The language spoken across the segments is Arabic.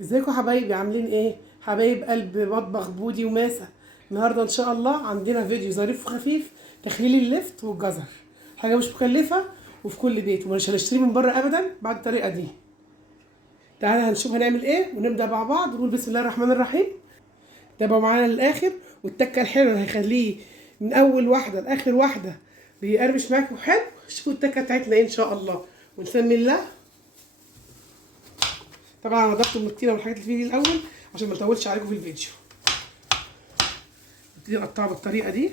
ازيكم حبايبي؟ عاملين ايه حبايب قلب مطبخ بودي وماسة؟ النهارده ان شاء الله عندنا فيديو ظريف وخفيف، تخليل اللفت والجزر. حاجه مش مكلفه وفي كل بيت، ومش هنشتريه من بره ابدا بعد الطريقه دي. تعالى هنشوف هنعمل ايه ونبدا مع بعض ونقول بسم الله الرحمن الرحيم. تابعوا معانا للاخر، والتكه الحلوه اللي هيخليه من اول واحده لاخر واحده بيقرمش معاكم حلو. شوفوا التكه بتاعتنا ايه ان شاء الله، ونسمي الله. طبعا انا ضفت من الطينه والحاجات اللي فيه دي الاول عشان ما نطولش عليكم في الفيديو. نبتدي نقطعها بالطريقه دي.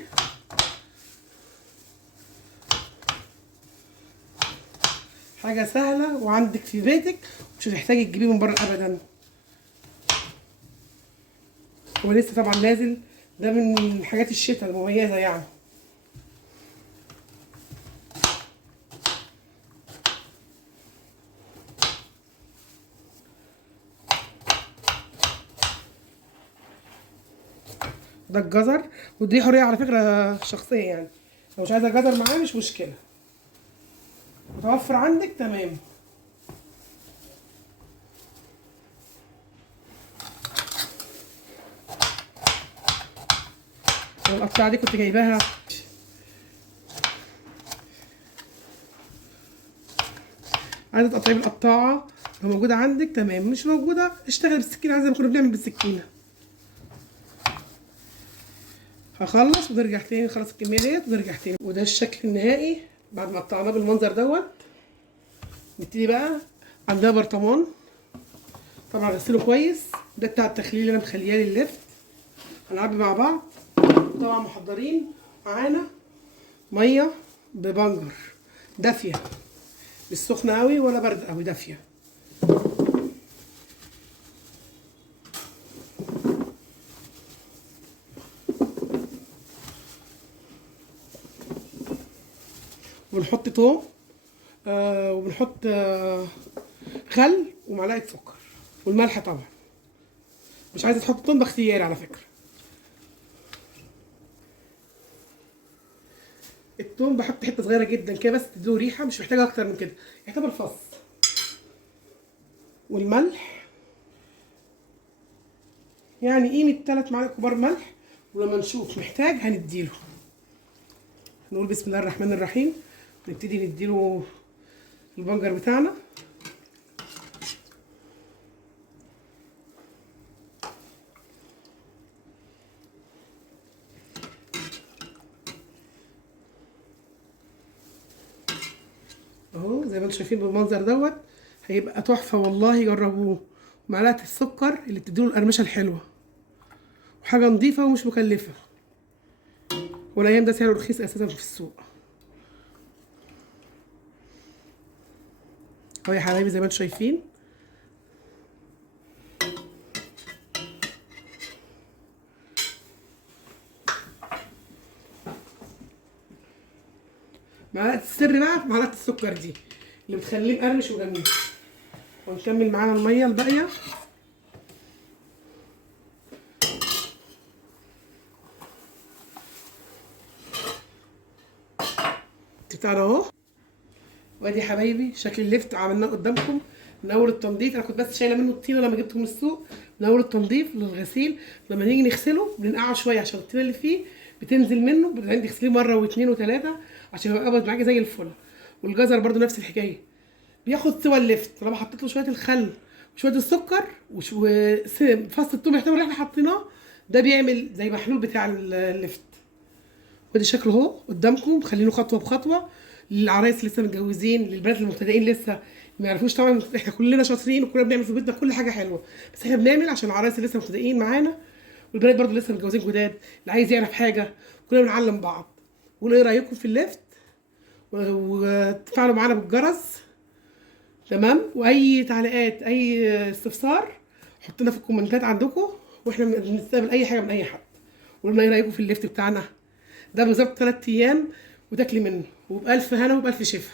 حاجه سهله وعندك في بيتك، مش هتحتاجي تجيبيه من بره ابدا. هو لسه طبعا نازل، ده من حاجات الشتاء المميزه يعني. ده الجزر، ودي حريه على فكره شخصيه يعني. لو مش عايزه جزر معاه مش مشكله، متوفر عندك تمام. القطعه دي كنت جايباها، عايزه تقطعي بالقطاعه لو موجوده عندك تمام، مش موجوده اشتغلي بالسكينه زي ما كنا بنعمل بالسكينه. هخلص ونرجع تاني، نخلص الكميه ديت ونرجع تاني. وده الشكل النهائي بعد ما قطعناه بالمنظر دوت. نبتدي بقى. عندنا برطمان طبعا غسله كويس، ده بتاع التخليل اللي انا مخلياه لللفت. هنعبي مع بعض. طبعا محضرين معانا ميه ببنجر دافيه، مش سخنه قوي ولا برد قوي، دافيه. وبنحط توم، وبنحط خل ومعلقه سكر والملح طبعا. مش عايزه تحط توم باختياري على فكره. التوم بحط حته صغيره جدا كده بس تديه ريحه، مش محتاجه اكتر من كده، يعتبر فص. والملح يعني قيمه 3 معالق كبار ملح، ولما نشوف محتاج هنديله. نقول بسم الله الرحمن الرحيم، نبتدي نديله البنجر بتاعنا. اهو زي ما انتم شايفين بالمنظر دوت، هيبقى تحفه والله، جربوه. معلقه السكر اللي بتديله القرمشه الحلوه، وحاجه نظيفه ومش مكلفه، والايام ده سعره رخيص اساسا في السوق. اهو يا حبايبي زي ما انتم شايفين. معلقه السر بقى في معلقه السكر دي اللي بتخليه مقرمش وجميل. ونكمل معانا الميه الباقيه. بتاعنا اهو. وادي يا حبايبي شكل اللفت عملناه قدامكم من اول التنظيف. انا كنت بس شايله منه الطينه لما جبته من السوق، من اول التنظيف للغسيل. لما نيجي نغسله بننقعه شويه عشان الطينه اللي فيه بتنزل منه، بتعدي تغسليه مره واثنين وثلاثه عشان يبقى قبض معاكي زي الفل. والجزر برده نفس الحكايه، بياخد سوى اللفت. طالما حطيت له شويه الخل وشويه السكر وفص الثوم يعتبر اللي احنا حطيناه، ده بيعمل زي محلول بتاع اللفت. ودي شكله اهو قدامكم، خلينه خطوه بخطوه. للعرايس لسه متجوزين، للبنات المبتدئين لسه ما يعرفوش. طبعا احنا كلنا شاطرين وكلنا بنعمل في بيتنا كل حاجه حلوه، بس احنا بنعمل عشان العرايس اللي لسه مبتدئين معانا، والبنات برضو لسه متجوزين جداد اللي عايز يعرف حاجه. كلنا بنعلم بعض. وقولوا ايه رايكم في اللفت، وتفاعلوا معانا بالجرس. تمام. واي تعليقات اي استفسار حطونا في الكومنتات عندكم، واحنا بنستقبل اي حاجه من اي حد. قولوا ايه رايكم في اللفت بتاعنا ده. بالظبط 3 ايام وتاكلي منه، وبألف هنا وبألف شفا.